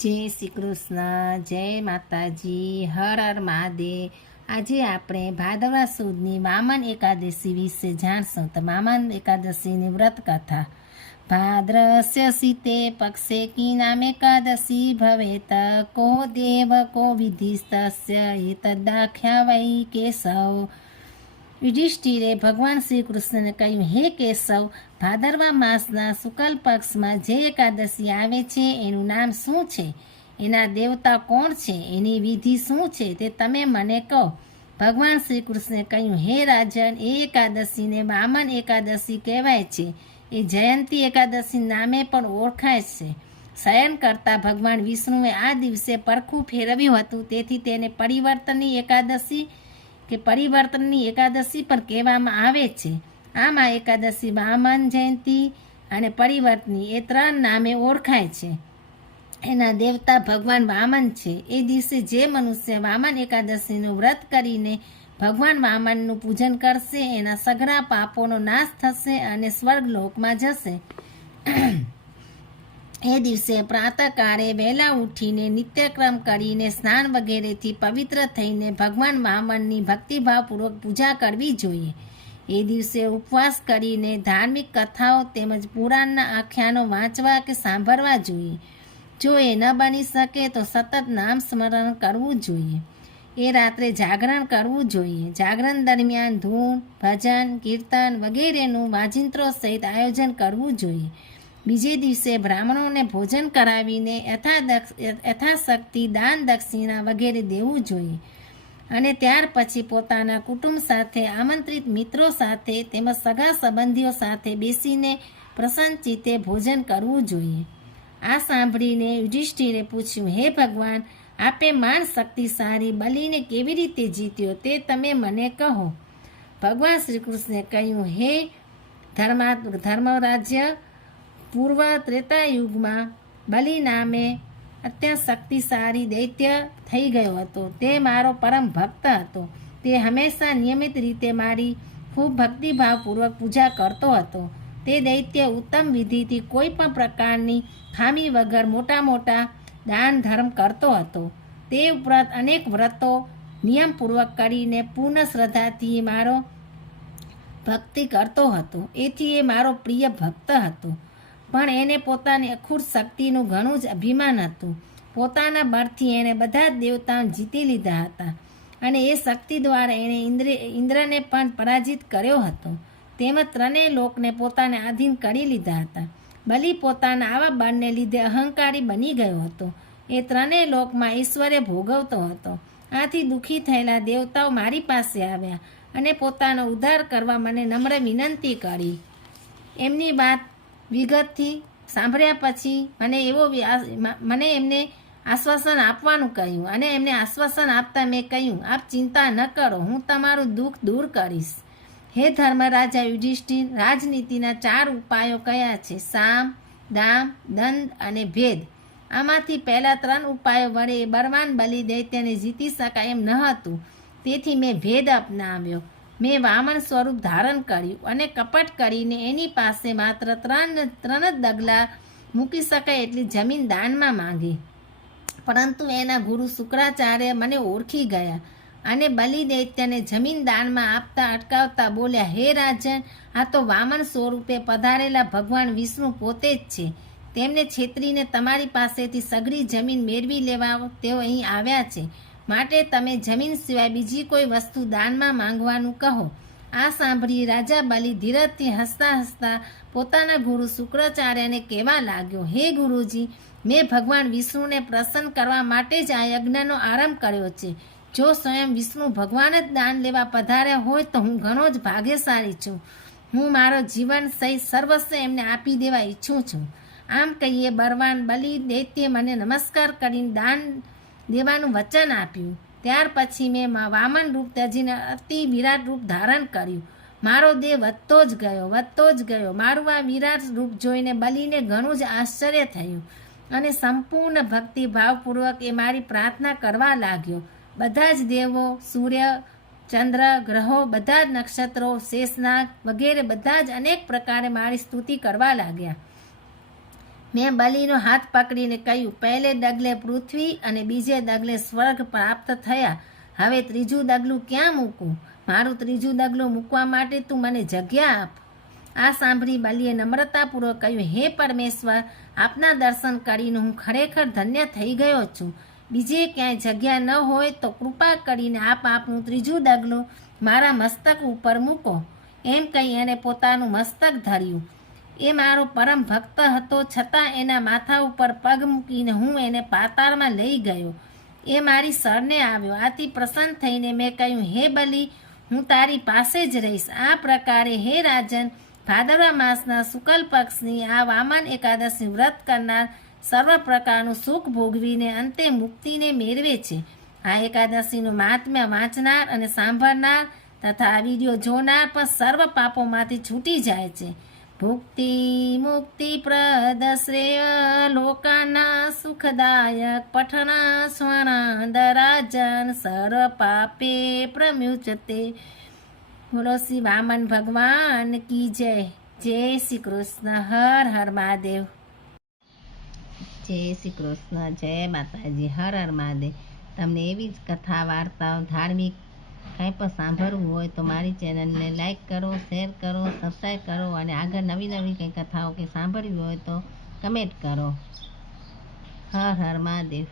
જય શ્રી કૃષ્ણ, જય માતાજી, હર હર મહાદેવ. આજે આપણે ભાદરવા સુદની મામન એકાદશી વિશે જાણશું. તો મામન એકાદશીની વ્રત કથા ભાદ્રસ્ય સીતે પક્ષે કી નામ એકાદશી ભવેત કો દેવ કો વિધિસ્તસ્ય તદાખ્યા વૈ કેશવ. યુધિષ્ઠિરે ભગવાન શ્રી કૃષ્ણને કહ્યું, હે કેશવ, ભાદરવા માસના શુકલ પક્ષમાં જે એકાદશી આવે છે, એનું નામ શું છે? એના દેવતા કોણ છે? એની વિધિ શું છે? તે તમે મને કહો. ભગવાન શ્રી કૃષ્ણે કહ્યું, હે રાજન, એ એકાદશીને વામન એકાદશી કહેવાય છે. એ જયંતી એકાદશી નામે પણ ઓળખાય છે. શયન કરતા ભગવાન વિષ્ણુએ આ દિવસે પરખું ફેરવ્યું હતું, તેથી તેને પરિવર્તનની એકાદશી કે પરિવર્તનની એકાદશી પણ કહેવામાં આવે છે. આમાં એકાદશી વામન જયંતી અને પરિવર્તની એ ત્રણ નામે ઓળખાય છે. એના દેવતા ભગવાન વામન છે. એ દિવસે જે મનુષ્ય વામન એકાદશીનું વ્રત કરીને ભગવાન વામનનું પૂજન કરશે, એના સઘળા પાપોનો નાશ થશે અને સ્વર્ગલોકમાં જશે. એ દિવસે પ્રાતઃકાળે વહેલા ઉઠીને નિત્યક્રમ કરીને સ્નાન વગેરેથી પવિત્ર થઈને ભગવાન વામનની ભક્તિભાવપૂર્વક પૂજા કરવી જોઈએ. એ દિવસે ઉપવાસ કરીને ધાર્મિક કથાઓ તેમજ પુરાણના આખ્યાનો વાંચવા કે સાંભળવા જોઈએ. જો એ ન બની શકે તો સતત નામ સ્મરણ કરવું જોઈએ. એ રાત્રે જાગરણ કરવું જોઈએ. જાગરણ દરમિયાન ધૂન, ભજન, કીર્તન વગેરેનું વાજિંત્રો સહિત આયોજન કરવું જોઈએ. બીજે દિવસે બ્રાહ્મણોને ભોજન કરાવીને યથાશક્તિ દાન દક્ષિણા વગેરે દેવું જોઈએ. અને ત્યાર પછી પોતાના કુટુંબ સાથે, આમંત્રિત મિત્રો સાથે, તેમજ સગા સંબંધીઓ સાથે બેસીને પ્રસન્નચિત્તે ભોજન કરવું જોઈએ. આ સાંભળીને યુધિષ્ઠિરે પૂછ્યું, હે ભગવાન, આપે માન શક્તિશાળી બલીને કેવી રીતે જીત્યો તે તમે મને કહો. ભગવાન શ્રી કૃષ્ણે કહ્યું, હે ધર્મા ધર્મરાજ્ય પૂર્વ ત્રેતા યુગમાં બલિ નામે અત્યંત શક્તિશાળી દૈત્ય થઈ ગયો હતો. તે મારો પરમ ભક્ત હતો. તે હંમેશા નિયમિત રીતે મારી ખૂબ ભક્તિભાવપૂર્વક પૂજા કરતો હતો. તે દૈત્ય ઉત્તમ વિધિથી કોઈ પણ પ્રકારની ખામી વગર મોટા મોટા દાન ધર્મ કરતો હતો. તે ઉપરાંત અનેક વ્રતો નિયમપૂર્વક કરીને પૂર્ણ શ્રદ્ધાથી મારો ભક્તિ કરતો હતો. એથી એ મારો પ્રિય ભક્ત હતો. પણ એને પોતાની અખૂટ શક્તિનું ઘણું જ અભિમાન હતું. પોતાના બળથી એણે બધા જ દેવતાઓ જીતી લીધા હતા અને એ શક્તિ દ્વારા એણે ઇન્દ્ર, ઇન્દ્રને પણ પરાજિત કર્યો હતો. તેમજ ત્રણેય લોકને પોતાને આધીન કરી લીધા હતા. બલિ પોતાના આવા બળને લીધે અહંકારી બની ગયો હતો. એ ત્રણેય લોકમાં ઈશ્વરે ભોગવતો હતો. આથી દુઃખી થયેલા દેવતાઓ મારી પાસે આવ્યા અને પોતાનો ઉદ્ધાર કરવા મને નમ્ર વિનંતી કરી. એમની વાત વિગતથી સાંભળ્યા પછી મને એવો મને એમને આશ્વાસન આપવાનું કહ્યું અને એમને આશ્વાસન આપતા મેં કહ્યું, આપ ચિંતા ન કરો, હું તમારું દુઃખ દૂર કરીશ. હે ધર્મરાજા યુધિષ્ઠિર, રાજનીતિના ચાર ઉપાયો કયા છે? સામ, દામ, દંડ અને ભેદ. આમાંથી પહેલા ત્રણ ઉપાયો વડે બળવાન બલિ દૈત્યને જીતી શકાય એમ ન હતું. તેથી મેં ભેદ અપનાવ્યો. મેં વામન સ્વરૂપ ધારણ કર્યું અને કપટ કરીને એની પાસે માત્ર ત્રણ ત્રણ જ ડગલા મૂકી શકાય એટલી જમીન દાનમાં માંગી. પરંતુ એના ગુરુ શુક્રાચાર્ય મને ઓળખી ગયા અને બલિ દૈત્યને જમીન દાનમાં આપતા અટકાવતા બોલ્યા, હે રાજન, આ તો વામન સ્વરૂપે પધારેલા ભગવાન વિષ્ણુ પોતે જ છે. તેમને છેતરીને તમારી પાસેથી સઘળી જમીન મેળવી લેવા તેઓ અહીં આવ્યા છે. માટે તમે જમીન સિવાય બીજી કોઈ વસ્તુ દાનમાં માંગવાનું કહો. આ સાંભળી રાજા બલિ ધીરજથી હસતા હસતા પોતાના ગુરુ શુક્રાચાર્યને કહેવા લાગ્યો, હે ગુરુજી, મેં ભગવાન વિષ્ણુને પ્રસન્ન કરવા માટે જ આ યજ્ઞનો આરંભ કર્યો છે. જો સ્વયં વિષ્ણુ ભગવાન જ દાન લેવા પધાર્યા હોય તો હું ઘણો જ ભાગ્યશાળી છું. હું મારો જીવન સહિત સર્વસ્વ એમને આપી દેવા ઈચ્છું છું. આમ કહીએ, બળવાન બલિ દૈત્ય મને નમસ્કાર કરીને દાન દેવાનું વચન આપ્યું. ત્યાર પછી મેં વામન રૂપ ત્યજીને અતિ વિરાટ રૂપ ધારણ કર્યું. મારો દેહ વધતો જ ગયો, વધતો જ ગયો. મારું આ વિરાટ રૂપ જોઈને બલીને ઘણું જ આશ્ચર્ય થયું અને સંપૂર્ણ ભક્તિ ભાવપૂર્વક એ મારી પ્રાર્થના કરવા લાગ્યો. બધા જ દેવો, સૂર્ય, ચંદ્ર, ગ્રહો, બધા જ નક્ષત્રો, શેષનાગ વગેરે બધા જ અનેક પ્રકારે મારી સ્તુતિ કરવા લાગ્યા. મેં બલીનો હાથ પકડીને કહ્યું, પહેલે ડગલે પૃથ્વી અને બીજે ડગલે સ્વર્ગ પ્રાપ્ત થયા. હવે ત્રીજું ડગલું ક્યાં મૂકું? મારું ત્રીજું ડગલું મૂકવા માટે તું મને જગ્યા આપ. આ સાંભળી બલીએ નમ્રતાપૂર્વક કહ્યું, હે પરમેશ્વર, આપના દર્શન કરીને હું ખરેખર ધન્ય થઈ ગયો છું. બીજે ક્યાંય જગ્યા ન હોય તો કૃપા કરીને આપ આપનું ત્રીજું ડગલું મારા મસ્તક ઉપર મૂકો. એમ કહી એણે પોતાનું મસ્તક ધર્યું. એ મારો પરમ ભક્ત હતો, છતાં એના માથા ઉપર પગ મૂકીને હું એને પાતાળમાં લઈ ગયો. એ મારી સરને આવ્યો. આથી પ્રસન્ન થઈને મેં કહ્યું, હે બલી, હું તારી પાસે જ રહીશ. આ પ્રકારે હે રાજન, ભાદરવા માસના શુકલ પક્ષની આ વામન એકાદશી વ્રત કરનાર સર્વ પ્રકારનું સુખ ભોગવીને અંતે મુક્તિને મેળવે છે. આ એકાદશીનું મહાત્મ્ય વાંચનાર અને સાંભળનાર તથા આ વીડિયો જોનાર પણ સર્વ પાપોમાંથી છૂટી જાય છે. ભુક્તિ મુક્તિ પ્રદ શ્રેય, લોકાના સુખદાયક પઠના સ્વરાંદરાજન સર પાપે પ્રમ્યુચતે. બોલો શ્રી વામન ભગવાન કી જય. જય શ્રી કૃષ્ણ. હર હર મહાદેવ. જય શ્રી કૃષ્ણ. જય માતાજી. હર હર મહાદેવ. તમને એવી જ કથા, વાર્તાઓ, ધાર્મિક કંઈ પણ સાંભળવું હોય તો મારી ચેનલને લાઇક કરો, શેર કરો સબસ્ક્રાઈબ કરો અને આગળ નવી નવી કંઈ કથાઓ કે સાંભળવી હોય તો કમેન્ટ કરો. હર હર મહાદેવ.